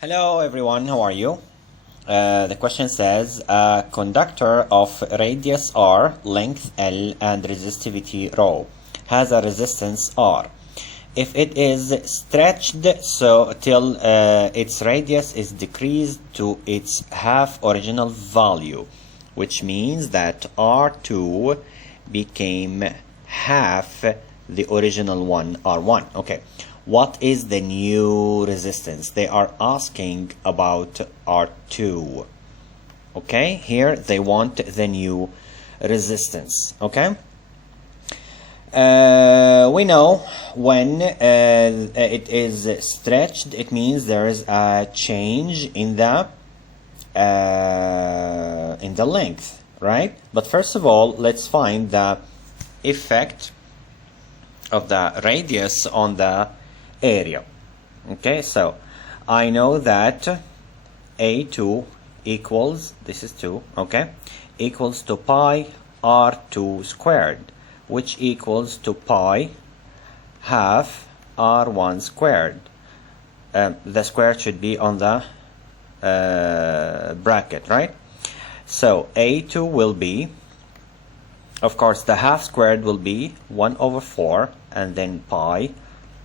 Hello everyone, how are you? The question says, a conductor of radius r, length L, and resistivity ρ has a resistance R. If it is stretched so till its radius is decreased to its half original value, which means that R2 became half the original one, R1. Okay. What is the new resistance? They are asking about R2. Okay, here they want the new resistance. Okay, we know when it is stretched, it means there is a change in the length, right? But first of all, let's find the effect of the radius on the area. Okay, so I know that A2 equals, this is 2, okay, equals to pi R2 squared, which equals to pi half R1 squared. The square should be on the bracket, right? So A2 will be, of course, the half squared will be 1 over 4 and then pi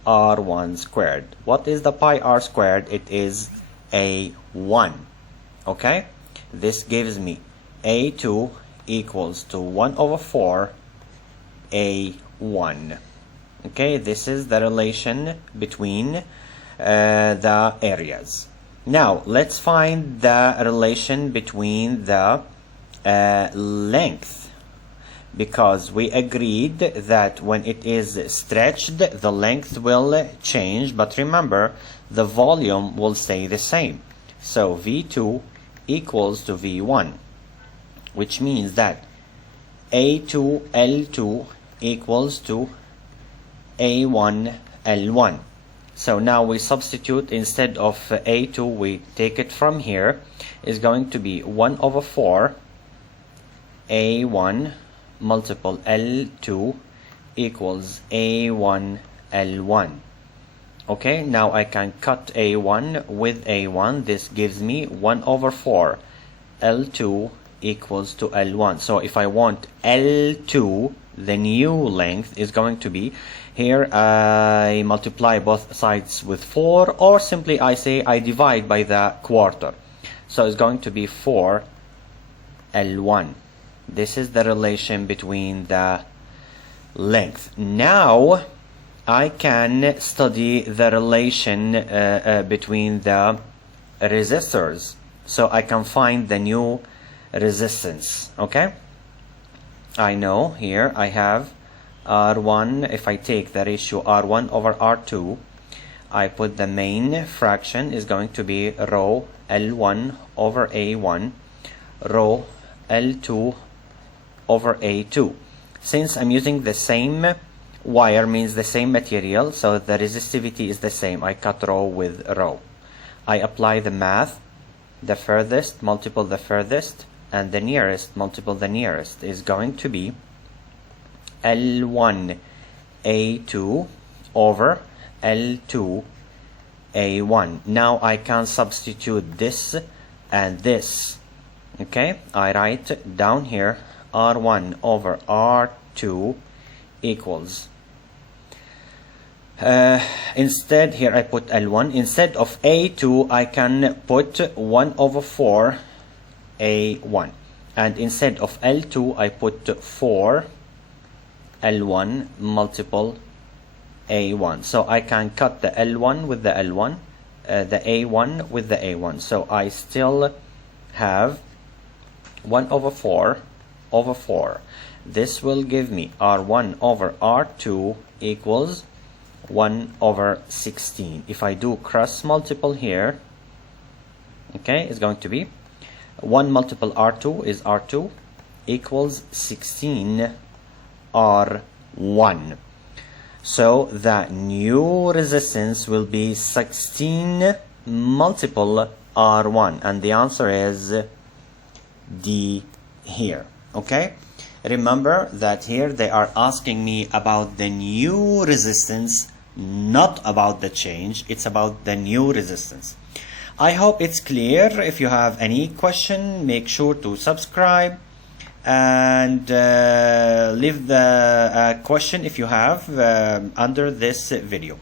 R1 squared. What is the pi R squared? It is A1. Okay, this gives me A2 equals to 1 over 4 A1. Okay, this is the relation between the areas. Now let's find the relation between the length, because we agreed that when it is stretched the length will change, but remember the volume will stay the same. So V2 equals to V1, which means that A2 L2 equals to A1 L1. So now we substitute, instead of A2 we take it from here, is going to be 1 over 4 A1 multiple L2 equals A1 L1. Okay, now I can cut A1 with A1. This gives me 1 over 4 L2 equals to L1. So if I want L2, the new length is going to be, here I multiply both sides with 4, or simply I say I divide by the quarter. So it's going to be 4 L1. This is the relation between the length. Now I can study the relation between the resistors, so I can find the new resistance. Okay, I know here I have R1. If I take the ratio R1 over R2, I put the main fraction is going to be rho L1 over A1, rho L2 over A2. Since I'm using the same wire, means the same material, so the resistivity is the same, I cut rho with rho. I apply the math. The furthest multiple the furthest, and the nearest multiple the nearest, is going to be L1 A2 over L2 A1. Now I can substitute this and this. Okay, I write down here R1 over R2 equals, instead here I put L1, instead of A2 I can put 1 over 4 A1, and instead of L2 I put 4 L1 multiple A1. So I can cut the L1 with the L1, the A1 with the A1. So I still have 1 over 4 over 4. This will give me R1 over R2 equals 1 over 16. If I do cross multiple here, okay, it's going to be 1 multiple R2 is R2 equals 16 R1. So the new resistance will be 16 multiple R1, and the answer is D here. Okay, remember that here they are asking me about the new resistance, not about the change. It's about the new resistance. I hope it's clear. If you have any question, make sure to subscribe and leave the question if you have under this video.